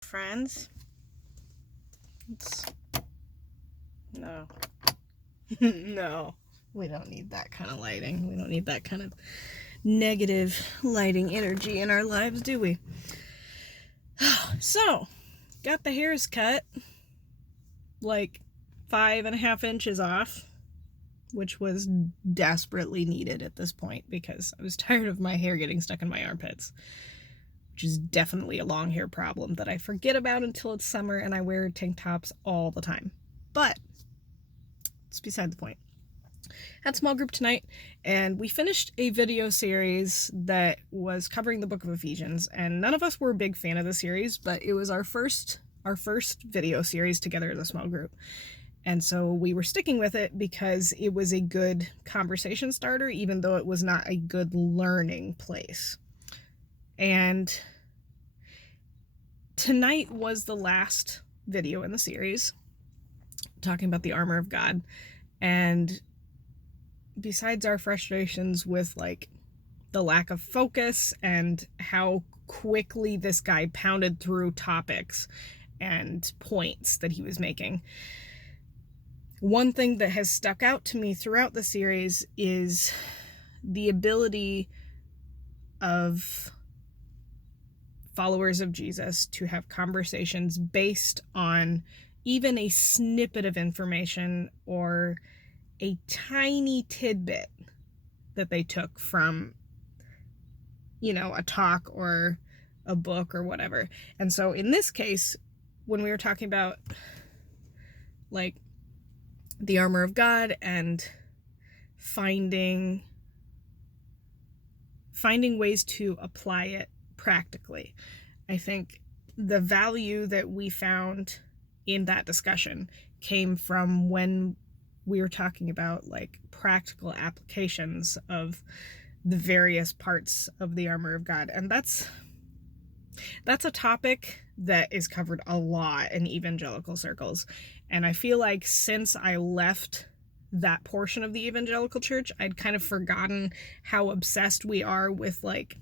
Friends. No. No. We don't need that kind of lighting. We don't need that kind of negative lighting energy in our lives, do we? So, got the hairs cut like 5.5 inches off, which was desperately needed at this point because I was tired of my hair getting stuck in my armpits, which is definitely a long hair problem that I forget about until it's summer and I wear tank tops all the time. But it's beside the point. Had small group tonight, and we finished a video series that was covering the book of Ephesians, and none of us were a big fan of the series, but it was our first video series together as a small group. And so we were sticking with it because it was a good conversation starter, even though it was not a good learning place. And tonight was the last video in the series, talking about the armor of God. And besides our frustrations with like the lack of focus and how quickly this guy pounded through topics and points that he was making, one thing that has stuck out to me throughout the series is the ability of followers of Jesus to have conversations based on even a snippet of information or a tiny tidbit that they took from, a talk or a book or whatever. And so in this case, when we were talking about like the armor of God and finding ways to apply it practically, I think the value that we found in that discussion came from when we were talking about like practical applications of the various parts of the armor of God. And that's a topic that is covered a lot in evangelical circles. And I feel like since I left that portion of the evangelical church, I'd kind of forgotten how obsessed we are with like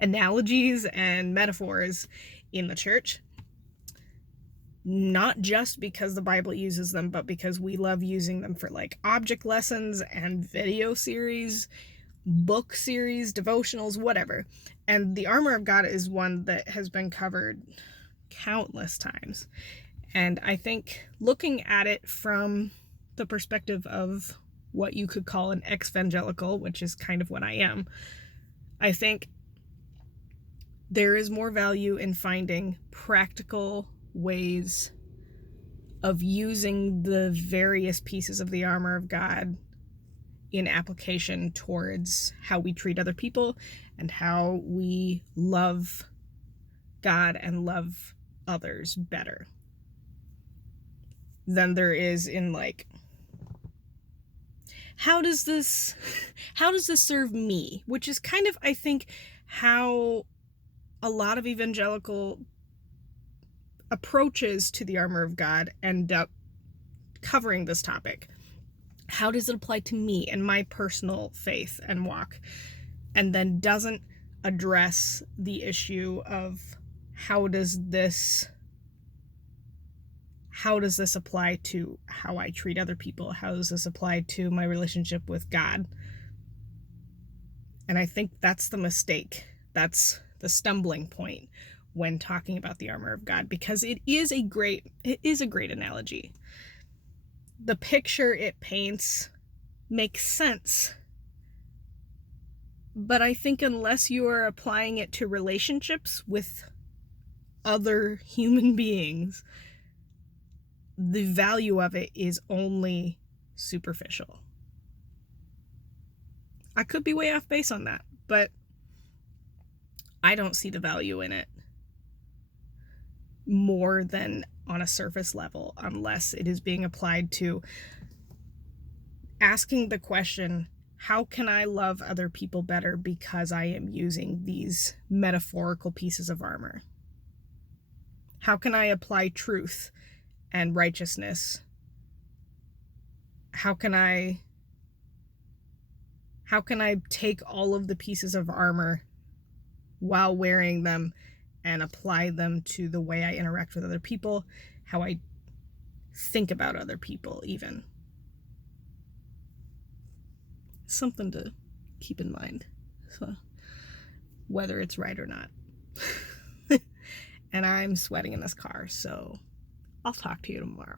analogies and metaphors in the church. Not just because the Bible uses them, but because we love using them for like object lessons and video series, book series, devotionals, whatever. And the armor of God is one that has been covered countless times. And I think looking at it from the perspective of what you could call an ex-evangelical, which is kind of what I am, I think there is more value in finding practical ways of using the various pieces of the armor of God in application towards how we treat other people and how we love God and love others better than there is in like, how does this serve me? Which is kind of, I think, how a lot of evangelical approaches to the armor of God end up covering this topic. How does it apply to me and my personal faith and walk? And then doesn't address the issue of how does this apply to how I treat other people? How does this apply to my relationship with God? And I think that's the mistake. That's the stumbling point when talking about the armor of God, because it is a great analogy. The picture it paints makes sense. But I think unless you are applying it to relationships with other human beings, the value of it is only superficial. I could be way off base on that, but I don't see the value in it more than on a surface level, unless it is being applied to asking the question, how can I love other people better because I am using these metaphorical pieces of armor? How can I apply truth and righteousness? How can I take all of the pieces of armor while wearing them and apply them to the way I interact with other people, how I think about other people, even. Something to keep in mind, so whether it's right or not. And I'm sweating in this car, so I'll talk to you tomorrow.